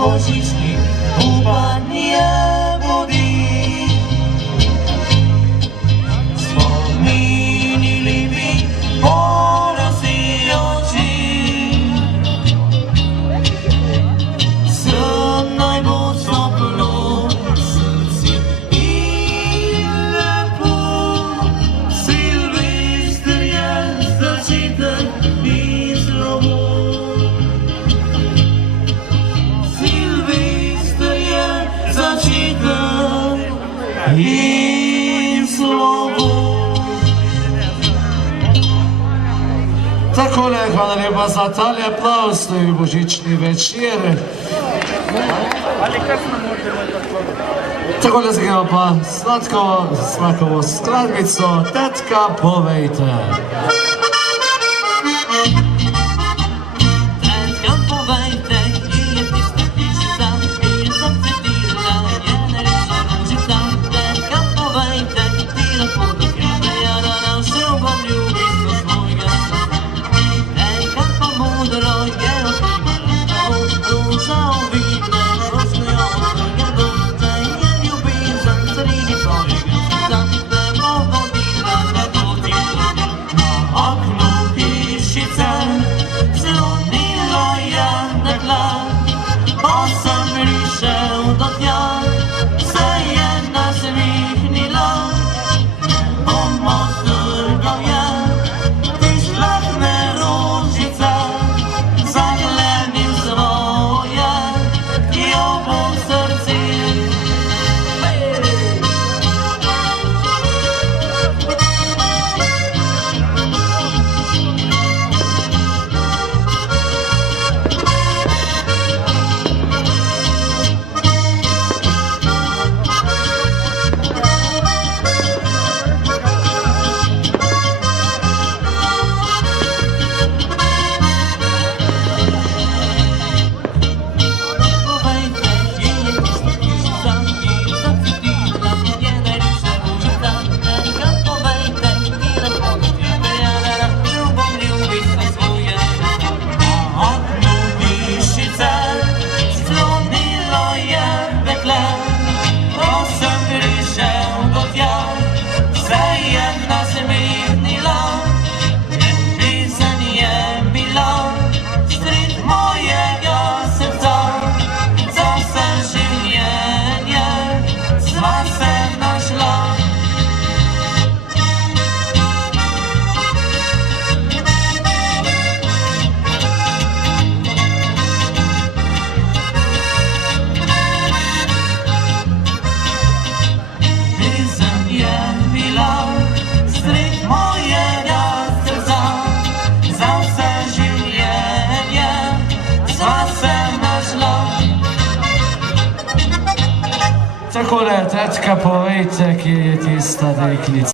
božični upanje budi. Spomini lepi porasijoči, sem naj bo toplo srce in lepo. Silvester je začetek in slovo. Silvester je začetek in slovo. Takole, hvala lepa za tale aplauz, to je božični večer. Takole zgremo pa sladko smakovo skladbico Tetka, povejte. Tetka, povejte, ki je tista hišica, ki je zacvetila, je narisa rožica. Tetka, povejte, ti lahko dokrite, ja da nam še obam ljubico svojega. Tetka pa mudro je odkrila, roža ovine, rožnjo odkrgado. Te je ljubezen sredi tvojega srca, te bo vodila, da do ti vodi. Na oknu hišice slonila je dekle, ko sem prišel do tja, se je nasmehnila. Pomoč trgal je te žlahtne rožice, zaglenil svoje, jo bo v srci. Takole, tetka, povejte, kje je tista deklica.